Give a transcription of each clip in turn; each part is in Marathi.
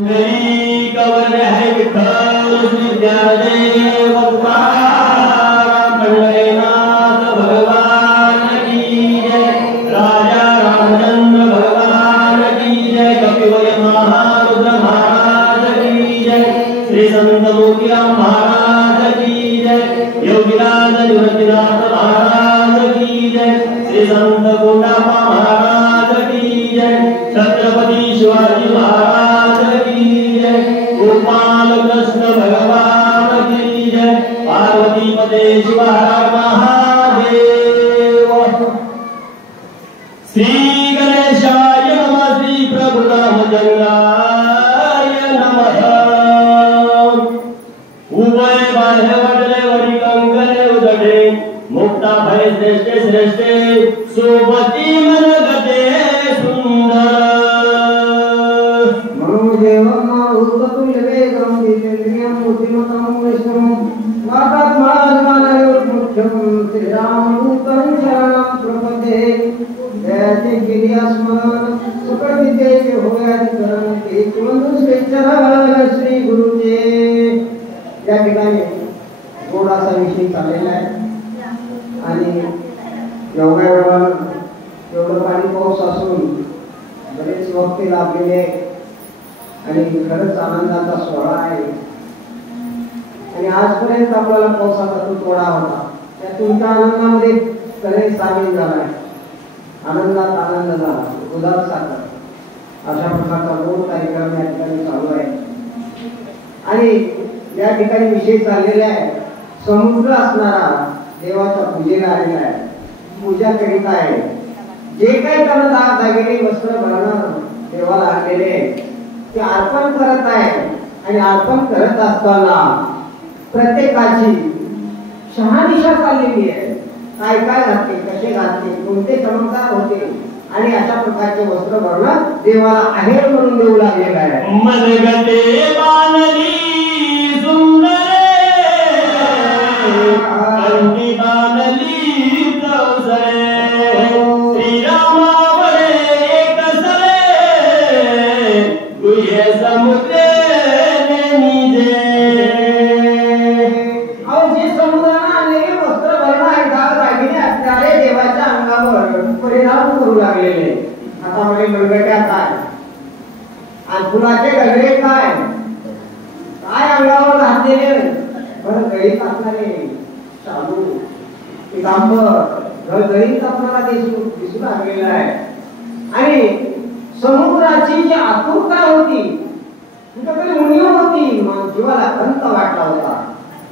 मेरी कवन है विठल विद्यादेव पंडरीनाथ भगवान की जय। राजा रामचंद्र भगवान की जय। कपिवय महारुद्र महाराज की जय। श्री संत मोतिया महाराज की जय। योगीराज युवतीनाथ महाराज की जय। श्री संत कोंडाप्पा महाराज की जय। छत्रपती शिवाजी महाराज की जय। गोपाल कृष्ण भगवान की जय। पार्वती पते शिव हर महादेव। श्री गणेशाय नमः। श्री प्रभु रामचंद्राय नमः। उभय बाह्य वडले वडी कंकणे उदडे मुक्ता भय श्रेष्ठे श्रेष्ठे सोबती मनगते सुंदर। श्री गुरुचे या ठिकाणी थोडासा विषय चाललेला आहे आणि एवढं पाणी पाऊस असून बरेच वक्ते लाभलेले आणि खरंच आनंदाचा सोहळा आहे आणि आजपर्यंत आपल्याला पावसाचा तो तोडा होता त्या तुमच्या आनंदामध्ये खरे सामील झालाय. आनंदात आनंद झाला. उदास साखर अशा प्रकारचा मूळ कार्यक्रम या ठिकाणी चालू आहे आणि या ठिकाणी विषय चाललेला आहे. समुद्र असणारा देवाच्या पूजेला आलेला आहे. पूजा करीत आहे. जे काही त्याला दागिने वस्त्र भरणं देवाला आणलेले ते अर्पण करत आहे आणि अर्पण करत असताना प्रत्येकाची शहानिशा चाललेली आहे. काय काय घातले, कसे घातले, कोणते चमत्कार होते आणि अशा प्रकारचे वस्त्र भरणं देवाला आहेर म्हणून देऊ लागलेलं आहे. मनगते बाणली सुंदर कंठी बाणली चौसरे श्रीरामावळे कसरे गुह्य समुद्रे निजे. जे समुद्राने आणलेले वस्त्र भरणं आहे दागिने असणारे देवाच्या अंगावर परिणाम करू लागलेले. हातामध्ये मनगट्या काय आणि फुलाचे गजरे काय काय अंगावर घातलेले बरं गळीत असणारे शालू पितांबर गळीत आपल्याला दिसू लागलेला आहे. आणि समुद्राची जी आतुरता होती तुझ्याकडे उणीव होती जीवाला खंत वाटला होता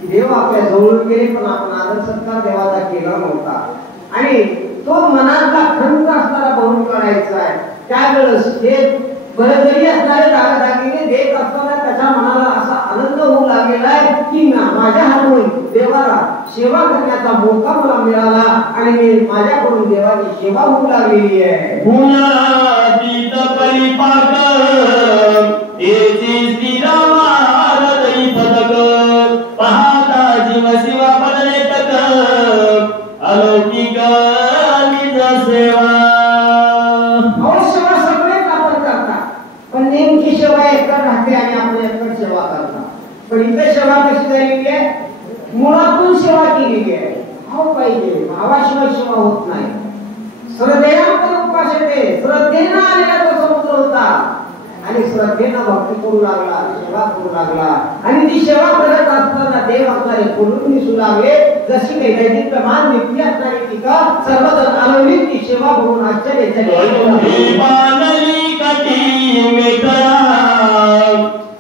की देव आपल्या जवळून गेले पण आपण आदर सत्कार देवाचा केला नव्हता आणि तो मनातला खंत असणारा भरून काढायचा आहे. त्यावेळेस हे बळजरी असणारे दागिने देत असताना त्याच्या मनाला असा आनंद होऊ लागलेला आहे की माझ्या हातून देवाला सेवा करण्याचा मौका मला मिळाला आणि मी माझ्याकडून देवाची सेवा होऊ लागलेली आहे. गुणातीत परिपाक तेची श्रीरामारदई पदक पाहता जीव शिवा पर्यटक अलौकिक निज सेवा. सेवा सगळेच आपण करतात पण नेमकी सेवा एकच राहते आणि आपण एकच सेवा करतात. पण इथे सेवा कशी झालेली आहे मुळातून सेवा केलेली आहे. भाव पाहिजे. भावाशिवाय सेवा होत नाही. श्रद्धेने उपासते श्रद्धेनं आलेला तो समुद्र होता आणि श्रद्धेनं भक्ती करू लागला सेवा करू लागला आणि ती सेवा करत असताना देव आपल्याला बोलून दिसू लागले. जशी काही प्रमाण व्यक्ती असणारी टीका सर्वजण आनंदित ती सेवा करून आश्चर्याच्या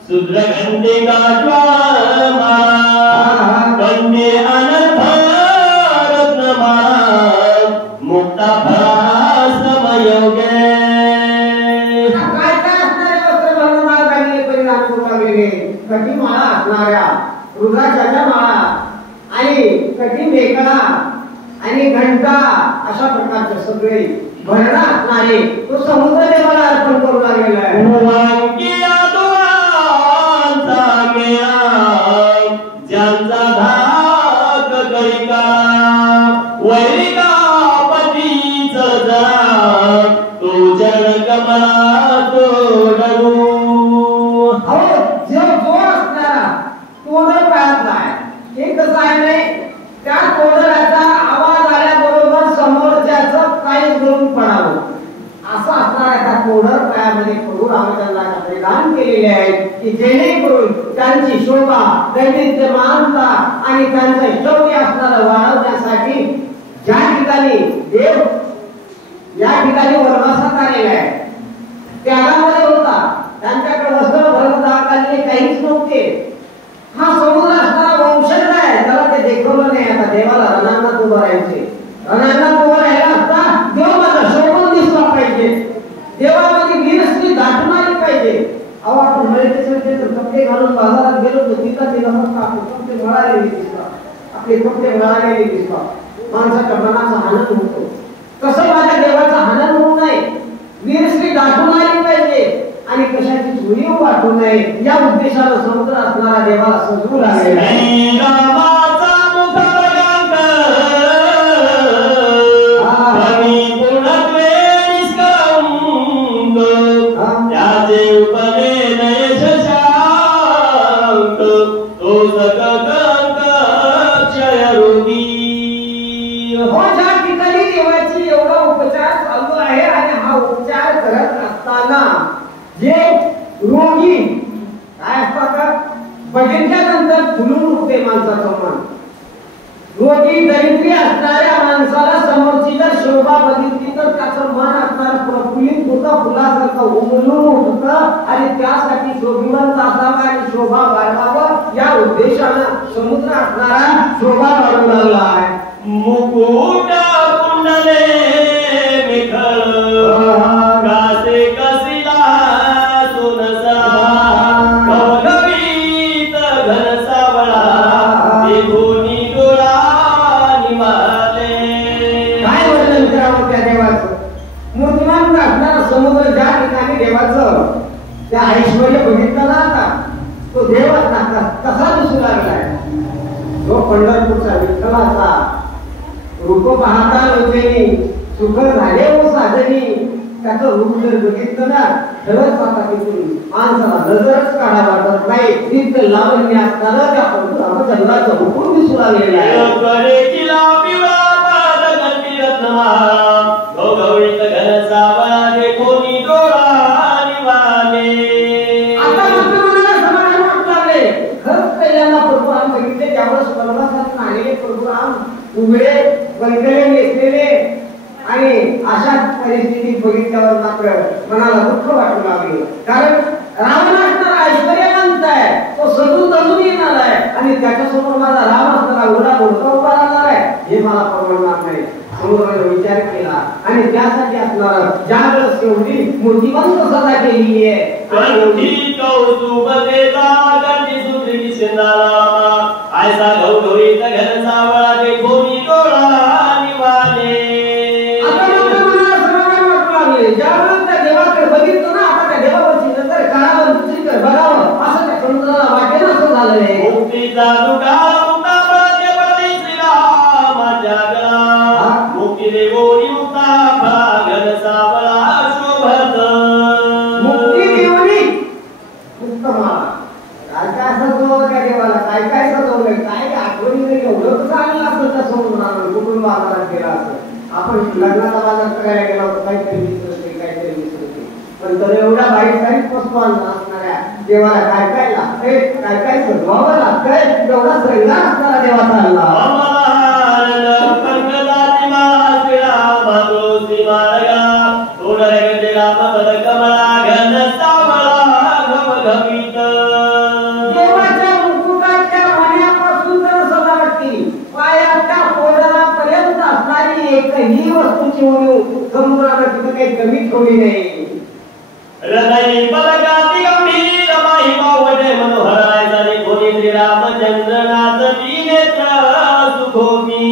सुद्र घंटे गाठवा कंडे अनर्थ रत्नमाळा मुक्ता भासमयोगे. काय काय असणारे वस्त्र भरून दागिने परिधान करू लागलेले. कठी माळा असणाऱ्या रुद्राच्या माळा आणि कठी मेखला आणि घंटा अशा प्रकारचे सगळे भरणा असणारे तो समुद्र देवाला अर्पण करू लागलेला आहे. ज्यांचा धाक करिका वैरिका पतीच जा तो जन कमला तोडू. निर्माण केलेले आहेत की जेणेकरून त्यांची शोभा दैदिप्यमानता आणि त्यांचं शौर्य असणारं वाढवण्यासाठी ज्या ठिकाणी देव या ठिकाणी वनवासात आलेला आहे त्यागामध्ये होता त्यांच्याकडे वस्त्र भरत काहीच नव्हते हा समुद्र असणारा वंशज आहे त्याला ते देखवलं नाही आता देवाला रणांगणात उभं राहायचे रणांगणात उभं राहायला असता देव माझा शोभून दिसला पाहिजे देवामध्ये वीरश्री दाटून आली पाहिजे अहो आपण मळीचे कपडे घालून बाजारात गेलो तर तिथं ते आपले कपडे मळालेले दिसतात आपले कपडे मळालेले दिसतात माणसाच्या मनाचा आनंद होतो तसं माझ्या देवाचा आनंद होऊ नये वीरश्री दाटून आली पाहिजे आणि कशाची चोरी वाटू नये या उद्देशानं समुद्र असणारा देवाला सजवू लागलेला आहे जे रोगी काय असतात बघितल्यानंतर फुलून उठते माणसाचं मन रोगी दरिद्री असणाऱ्या माणसाला समोरची जर शोभा बघितली तर त्याचं मन असणार प्रफुल्लित होतं फुलासारखं उमलून उठतं आणि त्यासाठी शोभिवंत असावं आणि शोभा वाढवावं या उद्देशानं समुद्र असणारा शोभा वाढू लागला आहे मुकुट कुंडले मिखळ गासे कसिला सोनसा गवगवीत घन सावळा देखोनी डोळा निमाले काय वर्णन करावं त्या देवाचं मूर्तिमान असणारा समुद्र ज्या ठिकाणी देवाचं त्या ऐश्वर्य बघितलं ना आता तो देव कसा दिसू लागलाय जो पंढरपूरचा विठ्ठलाचा रूप पाहता लोचेनी सुख झाले व साधनी त्याचं रूप जर बघितलं ना खरंच आता तिथून माणसाला नजरच काढा वाटत नाही तिथं लावण्य असताना त्या चंद्राचं हुकूम दिसू लागलेलं आहे उघडे वैकले नेसलेले आणि अशा परिस्थितीत बघितल्यावर मात्र मनाला दुःख वाटू लागले कारण राम असणारा ऐश्वर्यवंत आहे तो सजून जमून येणार आहे आणि त्याच्यासमोर माझा राम असणारा उडा बोलका उभा राहणार आहे हे मला परवडणार नाही समुद्राने विचार केला आणि त्यासाठी असणारा ज्यावेळेस एवढी मूर्तिवंत सजा केलेली आहे ऐसा गौगौरीत घन सावळा देखोनी डोळा निवाले ज्यावेळेस त्या देवाकडे बघितलं ना आता त्या देवावरची नजर काढावं दुसरीकडे बघावं असं त्या समुद्राला वाटेल असं झालंय मुक्तीचा दुगा मुक्ता पडते पडते श्रीराम जागला मुक्ती देवोनी मुक्ता घन सावळा शोभत मुक्ती देवोनी मुक्तमा काय सजवलं त्या देवाला काय काय सजवलंय काय आठवणी एवढं कसं आणलं असं त्या समुद्रानं कुठून बाजारात गेला असं आपण लग्नाचा बाजार करायला गेला होता काहीतरी विसरते पण तर एवढ्या बाईक साईड वस्तू असणाऱ्या देवाला काय काय लागतंय काय काय सजवावं लागतंय एवढा श्रृंगार असणारा देवाचा अल्लाह एकही वस्तूची समुद्राला तिथं काही कमी ठेवली नाही हृदय बलगाती गंभीर महिमा वडे मनोहराय जाने कोणी श्रीरामचंद्र नाथ नेत्र सुखोमी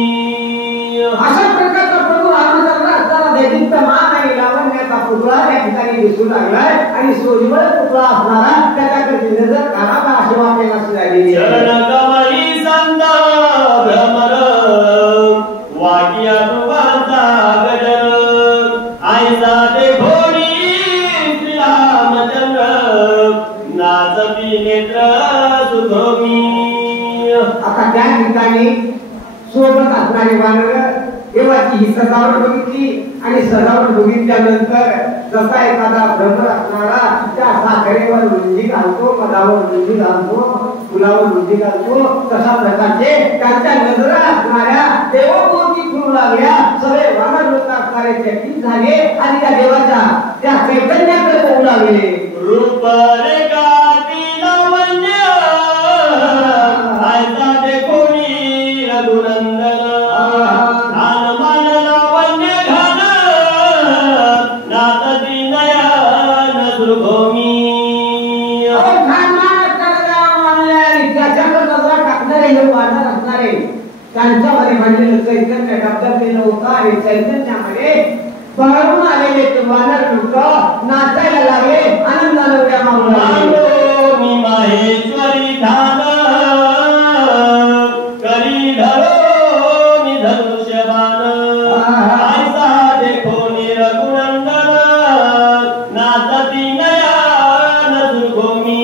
अशा प्रकारचा प्रभू रामचंद्र असताना दैदिप्यमान आणि लावण्याचा पुतळा त्या ठिकाणी दिसू लागलाय आणि सोजवळ पुतळा असणारा त्याच्याकडे नजर काढावा अशी वाटेल अशी झालेली चरण कमळी संत भ्रमर वाकिया तुबाचा गजर आयसा देखोनी श्रीरामचंद्र नाचती नेत्र सुखोमी आता त्या ठिकाणी सोबत असणारी वानर देवाची ही सजावट बघितली आणि सजावट बघितल्यानंतर जसा एखादा भ्रमर असणारा त्या साखरेवर रुंदी घालतो, मधावर रुंदी घालतो, फुलावर रुंदी घालतो, तशा प्रकारचे त्यांच्या नजरा असणाऱ्या देवाभोवती फिरू लागल्या. सगळे वानर लोक असणारे चकित झाले आणि त्या देवाच्या त्या चैतन्याकडे पाहू लागले. रूप रेखाती लावण्य आयता देखोनी रघुनंदन मान लावण्य घान नाचती नयन दुर्भूमी. त्याच्यावर नजरा टाकणारे हे वानर असणारे त्यांच्यामध्ये म्हणलेलं चैतन्य डबडबलेलं होतं आणि चैतन्यामध्ये बाहेरून आलेले ते वानर लोक नाचायला लागले, आनंदाने उड्या मारू लागले. मी माहेश्वरी धान करी धरो नि धनुष्यबाण आयसा देखो नि रघुनंदन नाचती नयन दुर्भूमी.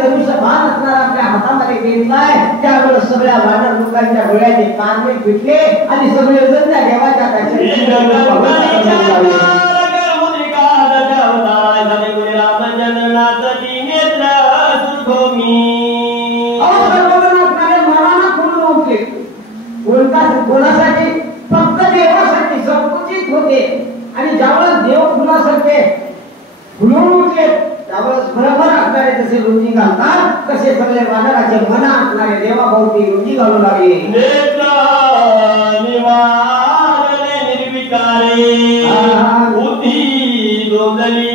धनुष्यबाण असणारा आपल्या हातामध्ये घेतलाय त्यावेळेस सगळ्या वानर लोकांच्या डोळ्याचे कान पिटले आणि सगळे जण त्या देवाच्या कोणासाठी फक्त देवासाठी संकुचित होते आणि ज्यावेळेस देव फुलासारखे फुलून उठले त्यावेळेस बरोबर असणारे जसे रुंदी घालतात तसे सगळे वानराचे मन असणारे देवाभोवती रुंदी घालू लागले. नेत्र निवारले निर्विकारे बुद्धी दोदली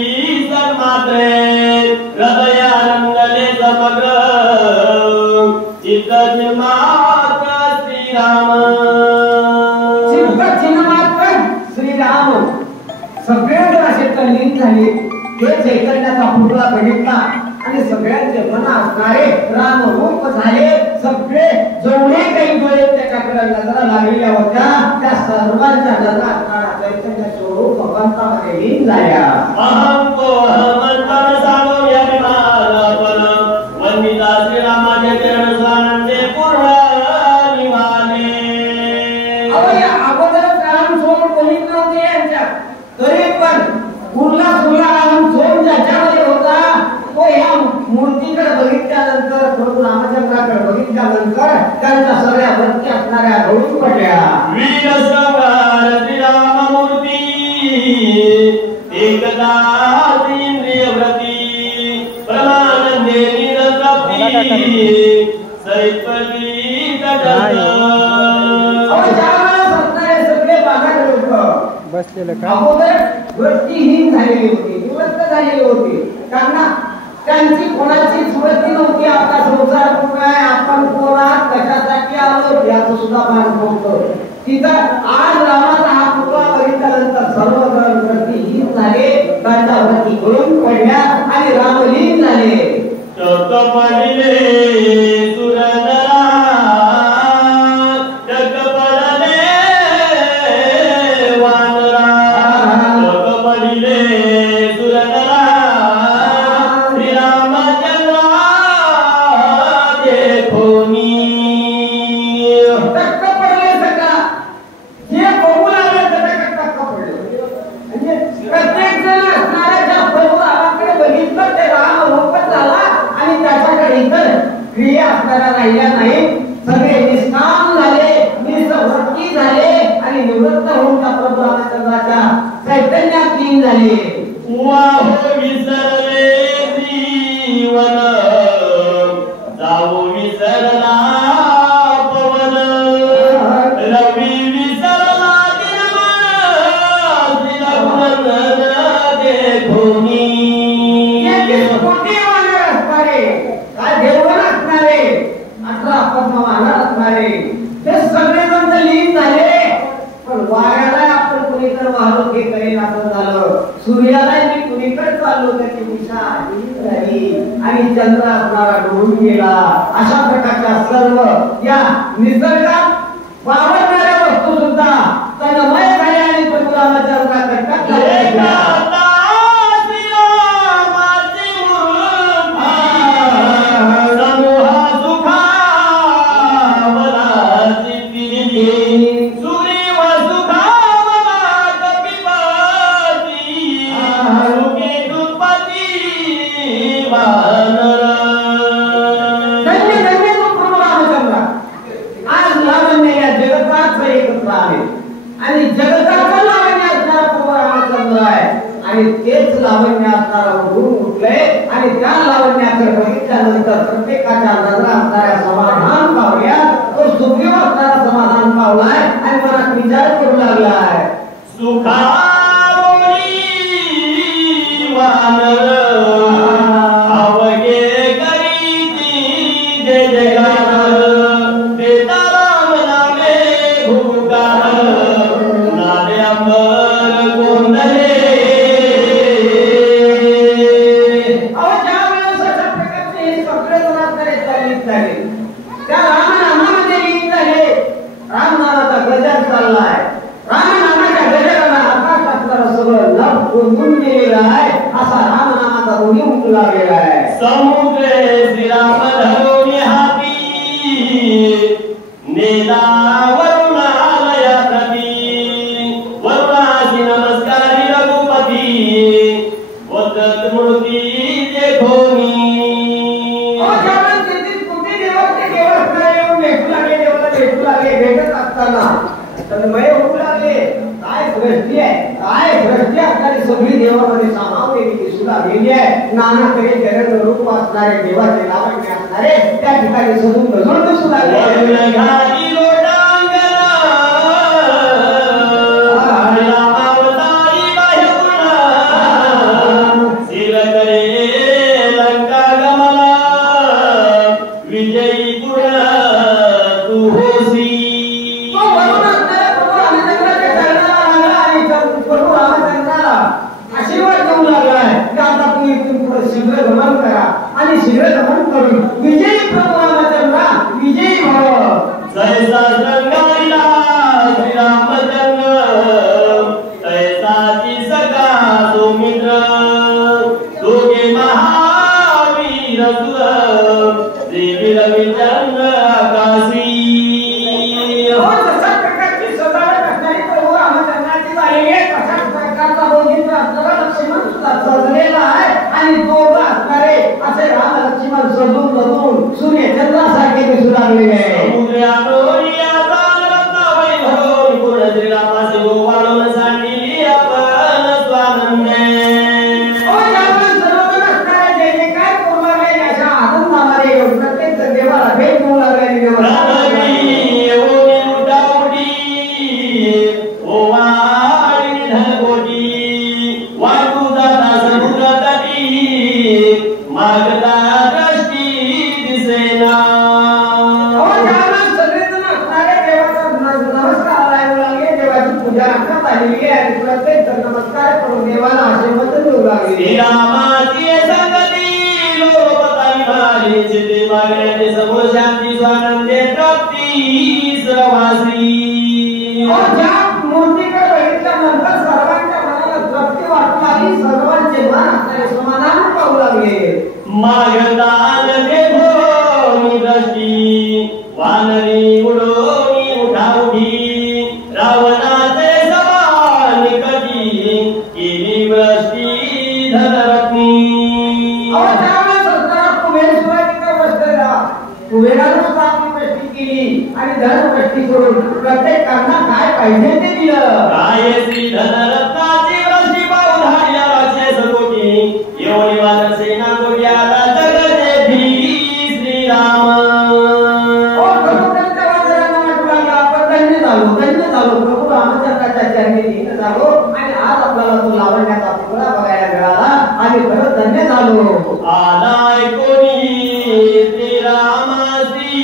सन्मात्रे हृदयानंदले समग्र चित्त चिन्मात्र श्रीराम. चित्त चिन्मात्र श्रीराम सगळे जर असे तल्लीन झाले. ते चैतन्याचा पुतळा बघितला आणि सगळ्यांचे मन असणारे रामरूप झाले. सगळे जेवढे काही डोळे त्याच्याकडे नजरा लागलेल्या होत्या त्या सर्वांच्या नजरा असणारा चैतन्य स्वरूप भगवंतामध्ये लीन झाल्या. अहम को अहमंतन सागो यभिमानपन वंदिता श्रीरामाचे चरण स्वानंदे पूर्ण निवाले. अगोदर राम सोडून कोणीच नव्हते यांच्यात, तरी पण पूर्ण झोन ज्याच्यामध्ये होता तो ह्या मूर्तीकडे बघितल्यानंतर प्रभू रामचंद्राकडे बघितल्यानंतर त्यांच्या सगळ्या वृत्ती असणाऱ्या गळून पडल्या. वीर संहार श्रीराममूर्ती एकदा इंद्रिय व्रती परमानंदे निरतप्ती सैत्वती तटस्थ. सगळे बाहेर लोक बसलेलं का अगोदर वृत्तीहीन झालेली होती, निवृत्त झालेली होती. त्यांना त्यांची कोणाची वृत्ती नव्हती. आपला संसार कुठे आहे, आपण कोण आहात, कशासाठी आलो याचं सुद्धा भान नव्हतं. तिथं आज रामाचा हा पुतळा बघितल्यानंतर सर्वजण वृत्तीहीन झाले, त्यांच्या वृत्ती गळून पडल्या आणि रामलीन झाले. चक पडिले सुरनरा चक पडले वानरा चक पडिले सुरनरा श्रीरामचंद्र देखोनी. टक्क पडले सगळा जे बघू लागले त्याच्या टक्क पडले. म्हणजे प्रत्येक जण असणाऱ्या ज्या प्रभू रामाकडे बघितलं ते राम रूपच झाला आणि त्याच्याकडे इतर क्रिया असणाऱ्या राहिल्या नाही. सगळे निष्काम झाले, निस्वृत्ती झाले आणि निवृत्त होऊन त्या प्रभू रामचंद्राच्या चैतन्यात लीन झाले. वाहो विसरले जीवन जाऊ विसरला पवन रवी विसरला गिरमन श्रीरघुनंदन देखोनी. कोटी वानर असणारे, काय देवगण असणारे, 18 पद्म वानर असणारे ते सगळेजण तर लीन झाले. पण वाऱ्याला आपण कुणीकडे वाहलो हे करेल असं झालं. सूर्याला मी कुणीकडे चाललो त्याची दिशा लीन झाली आणि चंद्र असणारा डोळून गेला. अशा प्रकारच्या सर्व या निसर्गात वावरणाऱ्या वस्तू सुद्धा तन्मय झाल्या आणि प्रभू रामचंद्राकडे टाकल्या. समूह सुखा आणि तेच लावण्य असणारा उठून उठले आणि त्या लावण्याकडे बघितल्यानंतर प्रत्येकाच्या नजरा असणाऱ्या समाधान पावल्या तो सुखी असणारा समाधान पावलाय आणि मनात विचार करू लागलाय सुखावली वानर अवघे करीती जय जयकार देता राम नामे भूकार नादे अंबर गोंधळे त्या रामनामामध्ये लीन झाले रामनामाचा गजर चाललाय रामनामाच्या गजराला आकाश असणारं सगळं नभ कोंबून गेलेलं आहे असा रामनामाचा ध्वनी उमटू लागलेला आहे समुद्रे श्रीराम धरुणी हाती नेला वरुणालया प्रती वरुणाची नमस्कारी रघुपती वदत मूर्ती देखोनी भेटत असताना तन्मय होऊ लागले काय दृष्टी आहे काय दृष्टी असणारी सगळी देवामध्ये सामावलेली दिसू लागलेली आहे नाना तरी जगन रूप असणारे देवाचे लावण्य असणारे त्या ठिकाणी सजून गजून दिसू लागले प्रत्येकांना काय पाहिजे ते दिलं काय श्री धनरत्नाची वृष्टी पाहून धाडल्या राक्षस कोटी येऊन वाद सेना कोट्याला जगते भी श्रीराम प्रभू रामचंद्राच्या चरणी लीन झालो आणि आज आपल्याला तो लावण्याचा तुकडा बघायला मिळाला आणि खरंच धन्य झालो आलाय कोणी श्रीरामासी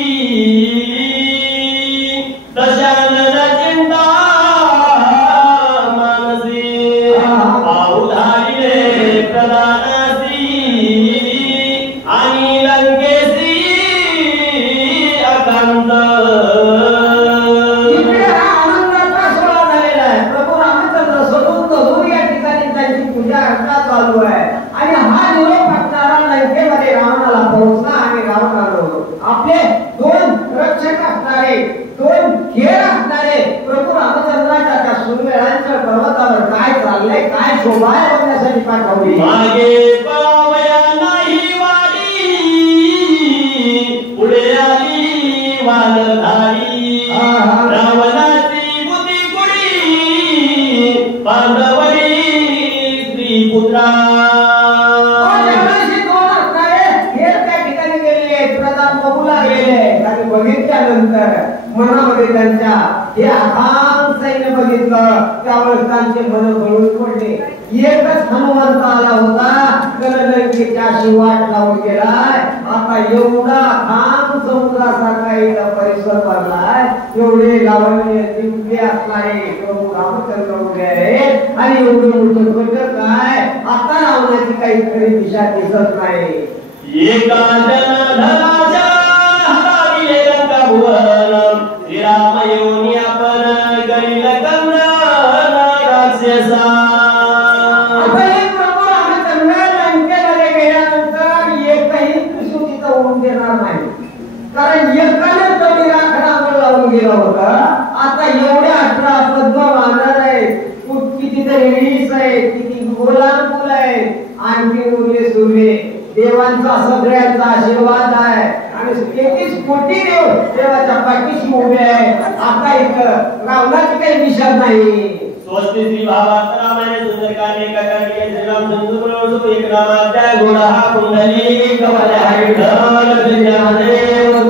दशानन चिंता मानसी पाहुधारीले प्रधानासी आणि लंकेसी अकांत चालू आहे आणि हा निरोप असणारा लंकेमध्ये रावणाला पोहोचला आणि रावणाला आपले दोन रक्षक असणारे दोन खेळ असणारे प्रभू रामचंद्राच्या त्या सुरवेळांच्या पर्वतावर काय चाललंय काय शोभा बघण्यासाठी पाठवली मागे पावया नाही वाडी पुढे आली वानरधारी रावणाची बुद्धी कुडी पांडवरी पुत्रा बघितल्यानंतर मनामध्ये त्यांच्या हे अथांग सैन्य बघितलं त्यावेळेस त्यांचे मन गळून पडले. एकच हनुमंत आला होता लंकेच्या शिवाट लावून गेलाय. आता एवढा अथांग समुद्रासारखा एक परिसर भरलाय. एवढे लावण्य दिव्य असणारे प्रभू रामचंद्र उभे आहेत आणि एवढं मोठं घटक काय आता रावणाची काही खरी दिशा दिसत नाही. एका जनार्दनाच्या हराविले लंकाभुवन श्रीराम येऊनी आपण करील कंदन राक्षसा. आता हे प्रभू रामचंद्र लंकेमध्ये गेल्यानंतर एकही पिसू तिथं होऊन देणार नाही. कारण एकाने तेवढी राखणावर लावून गेला होता. आता एवढ्या 18 पद्म वानर आहेत, कितीतरी वीस आहेत, किती गोलान मुलं आहेत, आणखी उरले सुरले. देवांचा सगळ्यांचा आशीर्वाद आहे आणि 33 कोटी देव देवाच्या पाठीशी उभे आहे. आता इथं रावणाची काही दिशा नाही. स्वस्ति श्री भावात रामायण सुंदरकांडे कटाके श्रीराम चंद्र एक नामाच्या घोडा कुंडली कवल हरिधर विद्यादेव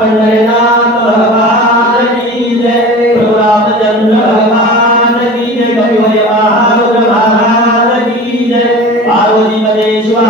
पंढरीनाथ भगवान की जय. प्रभु रामचंद्र भगवान की जय. कविवर महारुद्र महाराज की जय. पार्वती पदेश्वर